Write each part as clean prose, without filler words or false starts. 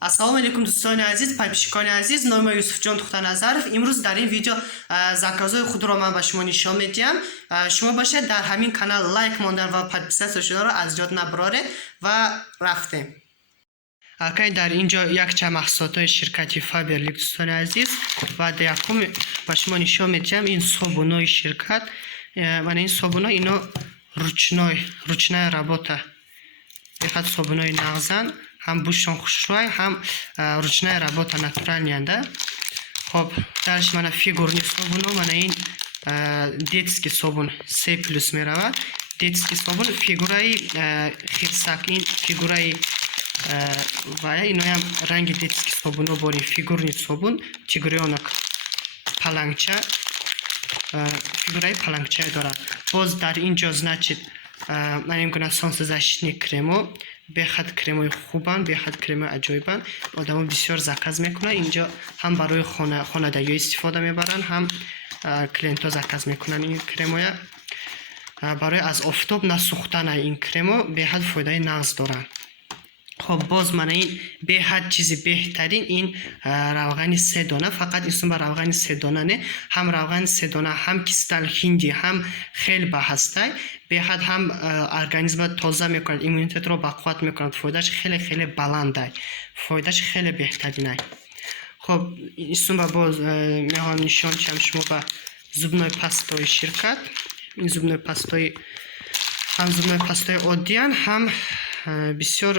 ассалому алейкум дӯстони азиз, подписчикони азиз, номи Юсуфҷон Тухтаназаров. Имрӯз дар ин видео заказои худро ман ба шумо нишон медиҳам. Шумо бошед дар ҳамин канал лайк мондан ва подписатсия шударо аз ҷод набароред ва рафтем. Акай дар инҷо якчанд маҳсулотои ширкати Faberlic дӯстони азиз ва якум ба шумо нишон медиҳам ин собунои ширкат. Мана ин собуно ино ручная работа. Бехат собунои нағзан, ҳам бушон хушрӯй, ҳам ручная работа натуральнияда. Хоб, дарш мана фигурни собуно, мана ин детский собун 3+ меравад. Детский собун фигураи хирсак, ин фигураи вая, иноям ранги детский собуно бори фигурни собун, тигрёнок палангча, фигураи палангча дорад. Боз дар инҷо значит маним гуна солнцезащитни кремо, бехат кремои хубан, бехат кремои аҷоибан. Одамо бисёр заказ мекунанд. Инҷо ҳам барои хонадагиё истифода мебаранд, ҳам клиентҳо заказ мекунанд. Ин кремоя барои аз офтоб насӯхтана ин кремо бехат фоидаи нағз дорад. Хоб, боз мана ин беҳад чизи беҳтарин ин равғани 3 дона, фақат исмба равғани 3 дона не, ҳам равғани 3 дона, ҳам кистал хинди, ҳам хелба ҳастай. Беҳад ҳам организма тоза мекунад, иммунитетро бақувват мекунад. Фоидаш хеле баландай, фоидаш хеле беҳтаринай. Хоб, исмба боз меҳам нишон диҳам шумо ба зубной пастои ширкат. Ин зубной пастои ҳам зубной пастои оддиян, ҳам бисёр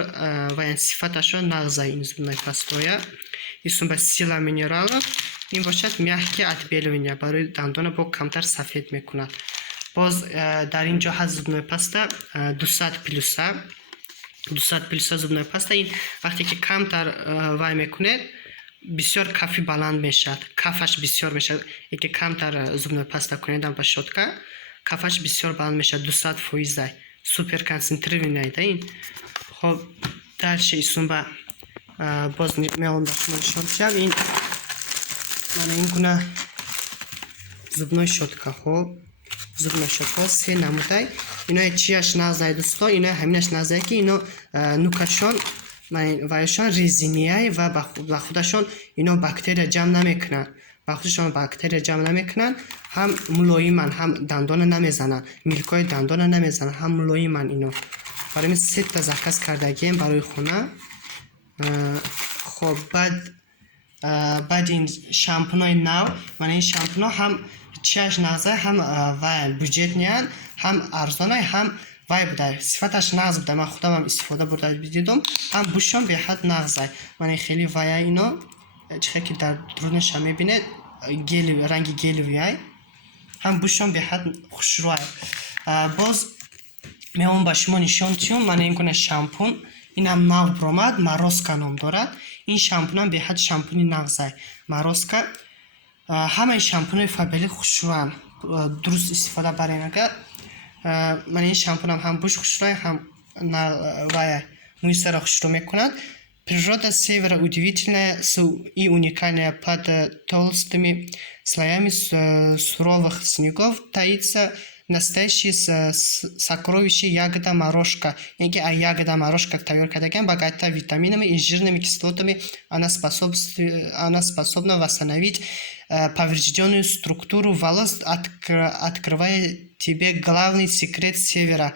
ваян сифаташо нағзай ин зубной пастоя. Исмба сила минералов. Ин бошад мягкие отбеливания, барои дандона бо камтар сафед мекунад. Боз дар инҷо ҳаст зубной паста 200+ зубной паста. Ин вақте ки камтар вай мекунед, бисёр кафи баланд мешавад, кафаш бисёр мешавад. Яке камтар зубной паста кунедам ба шотка, кафаш бисёр баланд мешавад, 200%. Супер концентрированный да ин. Хоб, дальше исмба боз меон ба шумо нишон диҳам ин мана ин гуна зубной щётка. Хоб, зубной щётка 3 намудай. Ино чияш нағзай дӯстон, ино ҳаминаш нағзай ки ино нукашон вайшон резинияй ва ба худашон ино бактерия ҷамъ намекунанд. Ба худашон бактерия ҷамъ намекунанд, ҳам мулоиман, ҳам дандона намезананд, милкои дандона намезананд, ҳам мулоиман ино. Барои 3 та заказ кардагием барои хона. Хоб, баъд ин шампунои нав, мана ин шампуно ҳам чияш нағзай, ҳам вай бюджетниян, ҳам арзонай, ҳам вай будай, сифаташ нағз буда. Ман худамам истифода бурда дидум, ҳам бушон беҳад нағзай. Мана хеле вая ино чихе ки дар дурунеша мебинед, ранги гелевияй, ҳам бушон беҳад хушрӯай. Боз меон ба шумо нишон диҳам мана ин гуна шампун, инам нав бромад, Мароска ном дорад. Ин шампунам беҳад шампуни нағзай, Мароска. Ҳамаи шампунои Faberlic хушрӯанд, дуруст истифода барен агар. Мана ин шампунам ҳам буш хушрӯй, ҳам вая мӯи сара хушрӯ мекунад. Природа севера удивительная и уникальная. Под толстыми слоями суровых снегов таится настоящее сокровище ягода морошка. Яке ягода морошка тайёр кардаган, богата витаминами и жирными кислотами. Она способна восстановить поврежденную структуру волос, открывая тебе главный секрет севера.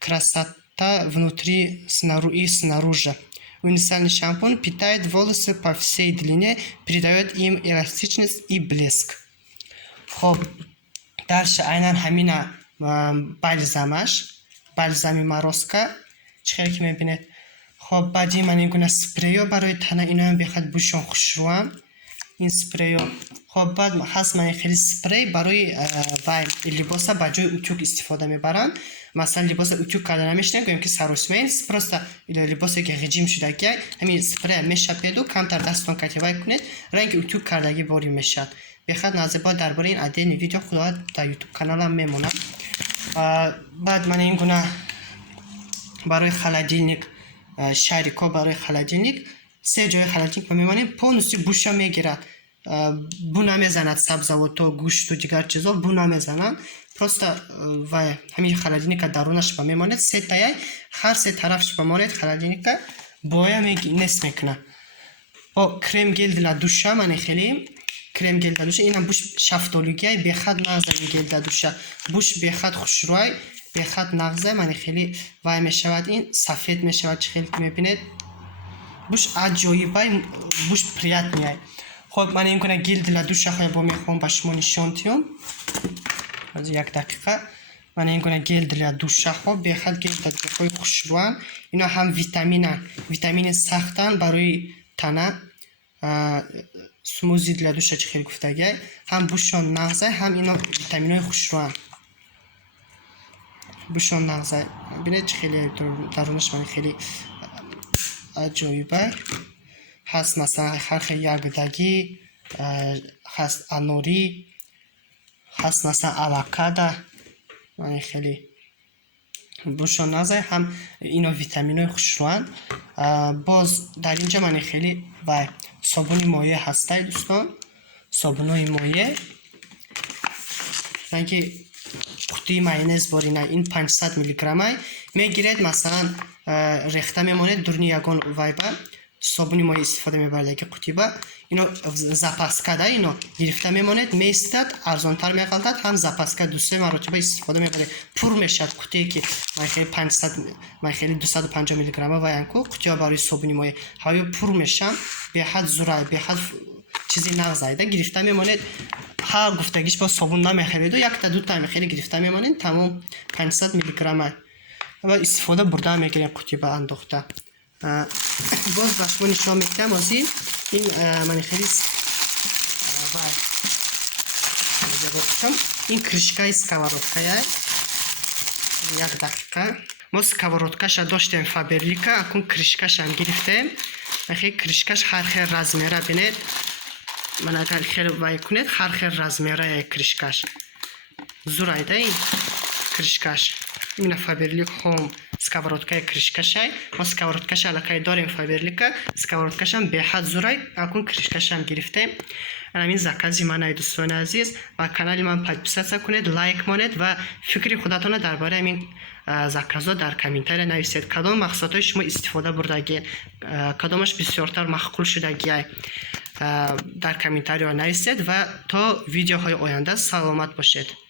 Красота внутри и снаружи. Универсальный шампунь питает волосы по всей длине, придает им эластичность и блеск. Хоб, дальше айнан ҳамина бальзами Мароска чихеле ки мебинед. Хоб, баъди ман ин гуна спреё барои тана, иноам бехат бушон хушрӯанд. Ин спреё. Хоб, баъд ҳаст ман хеле спрей барои вай либоса ба ҷои утюг истифода мебаранд. Масалан, либоса утюг карда намешинад, гӯем ки саросимаи просто либосе ки ғиҷим шудаги, ҳамин спрея мешапеду, камтар дастон кати вай кунед, ранги утюг кардаги бори мешавад. Бехат назиба дар бораи ин отдельни видео худовад дар YouTube каналам мемонад. Баъд мана ин гуна барои холодильник, шарико барои холодильник, 3 ҷои холодильник мемонем, полностью буша мегирад. Бу намезанад сабзавотҳо, гӯшту дигар чизо бу намезананд. Просто ҳамин холодильника дарунаш ба мемонед, 3 таяй, ҳар 3 тарафш бамонед холодильника, боя нест мекунам. با کرم گل для душа من خیلی کرم گل для душа اینم بوش شفتالوگی بخد نغزه گل для душа بوش بخد خوشروی بخد نغزه من خیلی وای میشود این سفید میشود چه خیلی میبینید بوش عجایبه بوش پریات میای خب من این کنه گل для душа خواهی با میخوام با شما نشان تیم از یک دقیقه من این کنه گل для душа خب بخد گل для душа خواهی خوشروان اینا هم ویتامین سختن برای تنه смузи для душа چه خیلی گفتگی هم بوشان نغزه هم اینا ویتامین های خوشروان بوشان نغزه بینه چه خیلی درونش من خیلی عجایبه هست مثلا خرخ یگدگی هست انوری هست مثلا اوکادا من خیلی بوشان نغزه هم اینا ویتامین های خوشروان باز در اینجا من خیلی و صابون مایع هسته دوستان صابون های مایع اگه قطعی مایونز بارینه این 500 میلی گرم میگیرید مثلا ریخته میمونه درنی یگان وایبه صابون مایع استفاده میبرده که قطعی با اینو زپاس کده اینو گرفته میمونید میستد ارزانتر میقلدد هم زپاس کده 2-3 مرتبه استفاده میبرده پر میشد قطعی که من خیلی 500 من خیلی 250 میلی گرم وایانکو قطعی برای صابون مایع هایی پر میشم به حد زورای به حد چیزی نغزایده گرفته میمونید هر گفتگیش با صابون نمیخرید و یک تا دو تا میخرید گرفته میمونید تمام 500 میلی گرم و استفاده برده میگیریم قطعی با انداخته باز با شما نشان میدم از این من خیلی این کرشکای سکواراتکای یک دقیقه ما سکواراتکاش داشتیم فابرلیکا اکن کرشکاش هم گرفتیم خیلی کرشکاش هر خیلی رزمیره بینید من اگر خیلی وای کنید هر خیلی رزمیره کرشکاش زورایده این کرشکاش این فابرلیک هم سکواراتکای کرشکاشای ما سکواراتکاش علاقه داریم فابرلیکا سکواراتکاش هم به حد زورای اکن کرشکاش هم گرفتیم این زکازی من دوستان عزیز و کانال من پادپیسات کنید لایک مانید و فکری خودتون درباره این زکازا در کامنتار نویسید کدام مقصدهای شما استفاده بردگی کدامش بسیارتر مخکول شدگی در کامنتار نویسید و تا ویدیوهای آینده سلامت باشید.